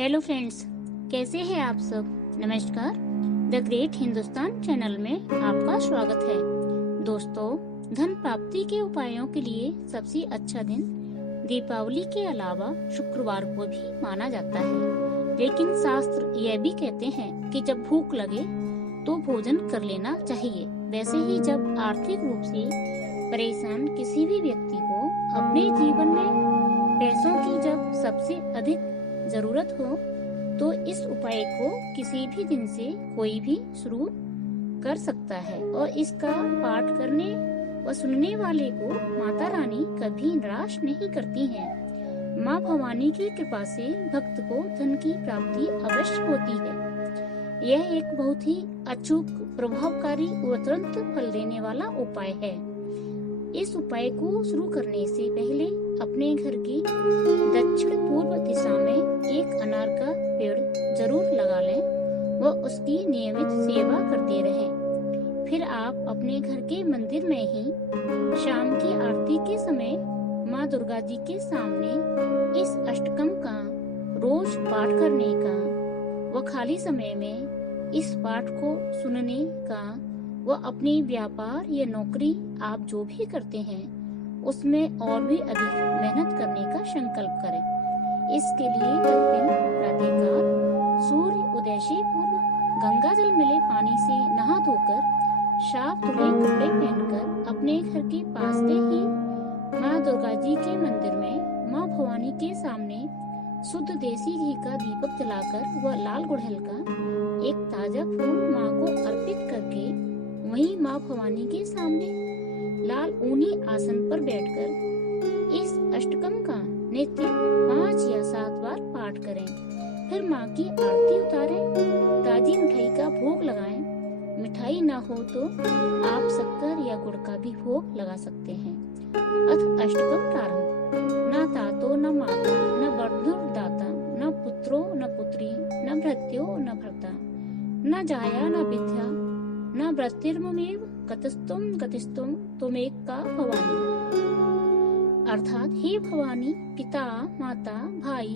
Hello friends, कैसे हैं आप सब। नमस्कार। द ग्रेट हिंदुस्तान चैनल में आपका स्वागत है। दोस्तों, धन प्राप्ति के उपायों के लिए सबसे अच्छा दिन दीपावली के अलावा शुक्रवार को भी माना जाता है, लेकिन शास्त्र यह भी कहते हैं कि जब भूख लगे तो भोजन कर लेना चाहिए। वैसे ही जब आर्थिक रूप से परेशान किसी भी व्यक्ति को अपने जीवन में पैसों की जब सबसे अधिक जरूरत हो तो इस उपाय को किसी भी दिन से कोई भी शुरू कर सकता है और इसका पाठ करने व सुनने वाले को माता रानी कभी निराश नहीं करती हैं। माँ भवानी की कृपा से भक्त को धन की प्राप्ति अवश्य होती है। यह एक बहुत ही अचूक, प्रभावकारी और तुरंत फल देने वाला उपाय है। इस उपाय को शुरू करने से पहले अपने घर की दक्षिण पूर्व दिशा में एक अनार का पेड़ जरूर लगा लें व उसकी नियमित सेवा करते रहें। फिर आप अपने घर के मंदिर में ही शाम की आरती के समय माँ दुर्गा जी के सामने इस अष्टकम का रोज पाठ करने का व खाली समय में इस पाठ को सुनने का व अपनी व्यापार या नौकरी आप जो भी करते हैं उसमें और भी अधिक मेहनत करने का संकल्प करें। इसके लिए प्रतिदिन प्रातःकाल सूर्य उदय से पूर्व गंगा जल मिले पानी से नहा धोकर साफ धुले कपड़े पहनकर अपने घर के पास के ही माँ दुर्गा जी के मंदिर में माँ भवानी के सामने शुद्ध देसी घी का दीपक जलाकर व लाल गुड़हल का एक ताजा फूल माँ को अर्पित करके वहीं माँ भवानी के सामने लाल ऊनी आसन पर बैठकर इस अष्टकम का नित्य 5 या 7 बार पाठ करें। फिर माँ की आरती उतारें, ताजी मिठाई का भोग लगाएं। मिठाई ना हो तो आप शक्कर या गुड़ का भी भोग लगा सकते हैं। अथ अष्टकम प्रारंभ। न तातो न माता न बर्धुर्दाता न पुत्रो न पुत्री न भृत्यो न भर्ता न जाया न विद्या न वृत्तिर्ममेव गतस्तुम गतिस्तुम तुमेका भवानी। अर्थात हे भवानी, पिता माता भाई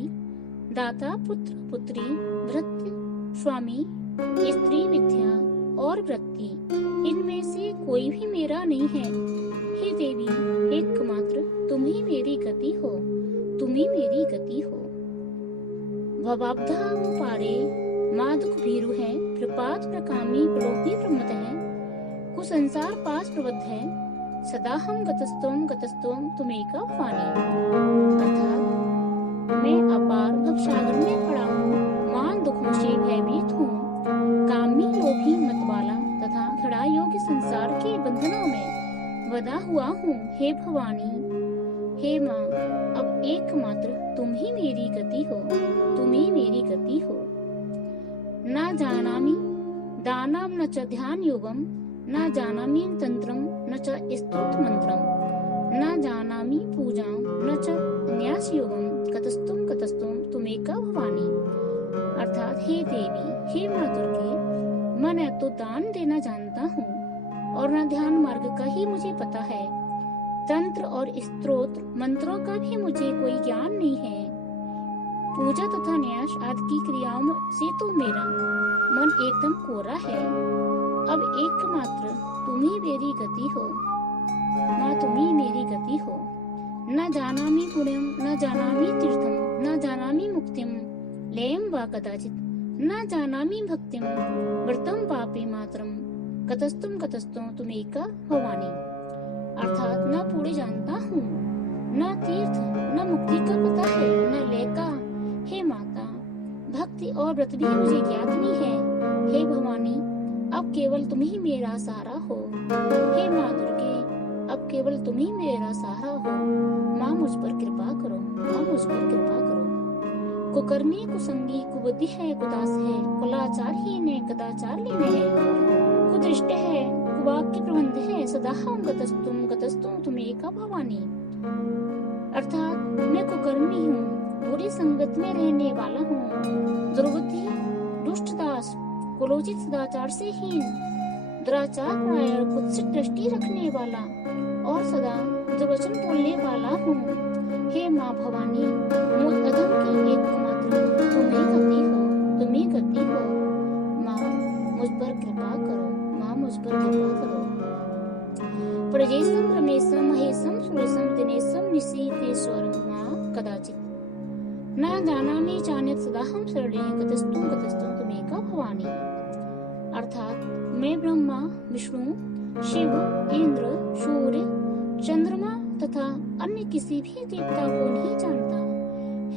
दाता पुत्र पुत्री भृत्य स्वामी स्त्री विद्या और वृत्ति, इनमें से कोई भी मेरा नहीं है। हे देवी, एकमात्र तुम ही मेरी गति हो, तुम ही मेरी गति हो। भवाब्धा पारे माँ दुख भीरु है, प्रपात प्रकामी प्रलोभी प्रमत है, कुसंसार पास प्रबद्ध है, सदा हम गतस्तोम तुमेका फानी। अर्थात मैं अपार भवसागर में पड़ा हूँ, मान दुखों से भयभीत हूँ, कामी लोभी मतवाला तथा घड़ा योग्य संसार के बंधनों में बंधा हुआ हूँ। हे भवानी, हे माँ, अब एकमात्र तुम ही मेरी गति हो, तुम ही मेरी गति हो। न जानामि दानम न च ध्यान योगम न जानामि तंत्रम न च स्तुत मंत्रम न जानामि पूजाम न च न्यास योगम कतस्तुम तुमेका भवानी। अर्थात हे देवी, हे माँ दुर्गे, मैं न तो दान देना जानता हूँ और न ध्यान मार्ग का ही मुझे पता है। तंत्र और स्तोत्र मंत्रों का भी मुझे कोई ज्ञान नहीं है। पूजा तथा न्यास आदि की क्रियाओं से तो मेरा मन एकदम कोरा है। अब एकमात्र तुम ही मेरी गति हो, माँ तुम ही मेरी गति हो। न जानामि पुण्यम न जानामि तीर्थम न जानामि मुक्तिम लयम वा कदाचित न जानामि भक्तिम व्रतम पापे मातरम गतस्तुम तुमेका भवानी। अर्थात न पुण्य जानता हूँ, न तीर्थ न मुक्ति का पता है, न लय का। हे माता, भक्ति और व्रत भी मुझे ज्ञात नहीं है। हे भवानी, अब केवल तुम ही मेरा सहारा हो। हे माँ दुर्गे, अब केवल तुम ही मेरा सहारा हो। माँ मुझ पर कृपा करो, माँ मुझ पर कृपा करो। कुकर्मी कुसंगी कुबुद्धि है, कुदास है, कुलाचारहीन है, कदाचार लीन है, कुदृष्ट है, कुवाक्य प्रबंध है, सदा हम गतस्तुम तुमेका भवानी। अर्थात मैं कुकर्मी हूँ, बुरी संगत में रहने वाला हूँ, दुर्बुद्धि, दुष्ट दास, कुलोचित सदाचार से हीन, दुराचार प्राय, कुत्सित दृष्टि रखने वाला और सदा दुर्वचन बोलने वाला हूँ। हे माँ भवानी, मूल अधम की एकमात्र तुम ही कदाचित न जानामि चान्यत् सदाहं शरणे गतस्तुं त्वमेका भवानी। अर्थात मैं ब्रह्मा, विष्णु, शिव, इंद्र, सूर्य, चंद्रमा तथा अन्य किसी भी देवता को नहीं जानता।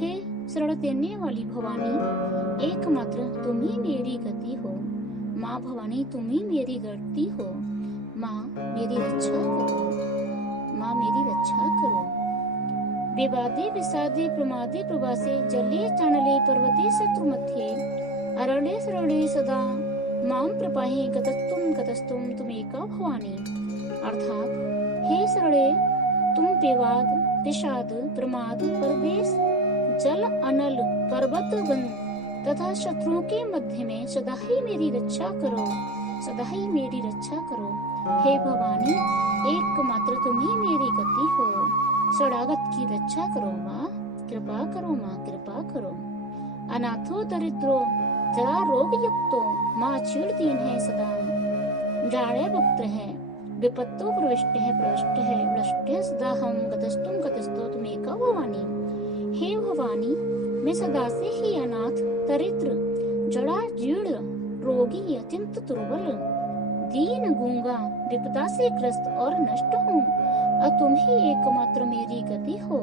हे शरण देने वाली भवानी, एकमात्र तुम ही मेरी गति हो। माँ भवानी, तुम ही मेरी गति हो। माँ मेरी रक्षा करो, माँ मेरी रक्षा करो। विवादे विषादे प्रमादे प्रवासे जले चानले पर्वते शत्रुमध्ये अरण्ये शरणे सदा माम प्रपाहि गतस्तुम त्वमेका भवानी। अर्थात हे शरणे, तुम विवाद विषाद प्रमाद परवेश जल अनल पर्वत वन तथा शत्रुओं के मध्य में सदा ही मेरी रक्षा करो, सदा ही मेरी रक्षा करो। हे भवानी, एकमात्र तुम ही मेरी गति हो। शरणागत की रक्षा करो माँ, कृपा करो माँ, कृपा करो। अनाथो दरिद्रो जरा रोग युक्तो माँ चीड़ दीन है सदा। जाड़े वक्त है विपत्तो प्रविष्ट है वृष्ट है सदा हम गतस्तुम त्वमेका भवानी। हे भवानी, मैं सदा से ही अनाथ दरिद्र जड़ा जीर्ण रोगी अत्यंत दुर्बल दीन गूंगा विपदा से ग्रस्त और नष्ट हूँ, और तुम ही एकमात्र मेरी गति हो।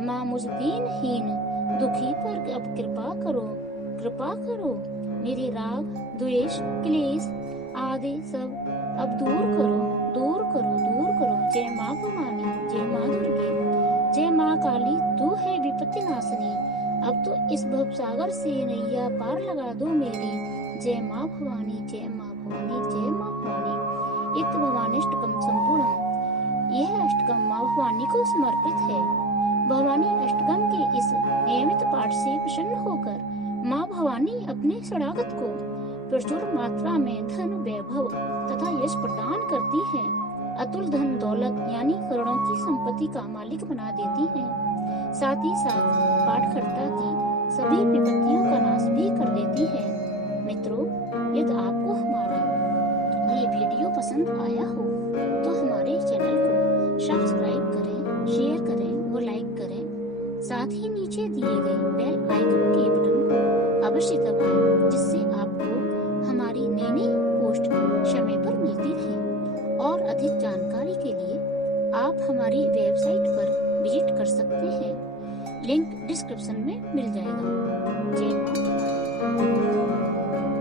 माँ मुझ दीनहीन दुखी पर अब कृपा करो, कृपा करो। मेरे राग द्वेष क्लेश आदि सब अब दूर करो, दूर करो, दूर करो। जय माँ भवानी, जय माँ दुर्गे, जय माँ काली, तू है विपत्ति नाशिनी। अब तो इस भवसागर से नैया पार लगा दो मेरी। जय माँ भवानी, जय माँ भवानी, जय माँ भवानी। इत भवानीष्टकम संपूर्णम। यह अष्टकम माँ भवानी को समर्पित है। भवानी अष्टकम के इस नियमित पाठ से प्रसन्न होकर माँ भवानी अपने शरणागत को प्रचुर मात्रा में धन वैभव तथा यश प्रदान करती है। अतुल धन दौलत यानी करोड़ों की संपत्ति का मालिक बना देती है। साथ ही साथ पाठकर्ता की सभी विपत्तियों का नाश भी कर देती है। मित्रों, यदि आपको हमारा ये वीडियो पसंद आया हो तो हमारे चैनल को सब्सक्राइब करें, शेयर करें और लाइक करें। साथ ही नीचे दिए गए बेल आइकन के बटन को अवश्य दबाएं, जिससे आपको हमारी नई नई पोस्ट समय पर मिलती रहे। और अधिक जानकारी के लिए आप हमारी वेबसाइट पर विजिट कर सकते हैं। लिंक डिस्क्रिप्शन में मिल जाएगा।